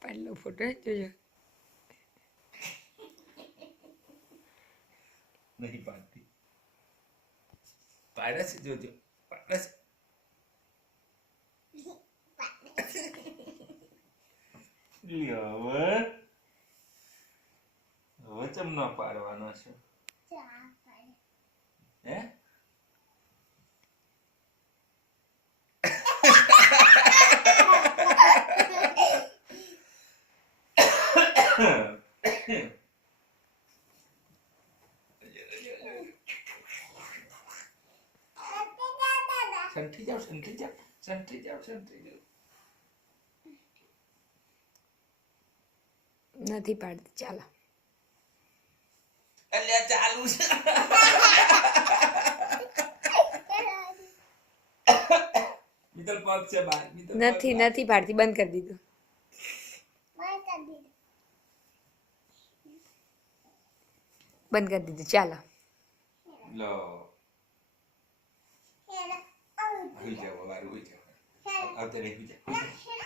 પાડલો photo જોજો. નહીં પાડતી. પાડે છે જોજો. પાડે છે. હવે ચમ ન પાડવાનો છે હે સંઠી જાવ સંઠી જાવ સંઠી જાવ સંઠી જાવ. નથી પાડતી. ચાલો અલ્યા ચાલુ છે. મિતલ પગ છે બાર. મિતલ નથી નથી પાડતી. બંધ કરી દીધું. બંધ કરી દીધું. ચાલો લો હુઈ જાવ વારું હુઈ જાવ આવતે રહી હુઈ જાવ.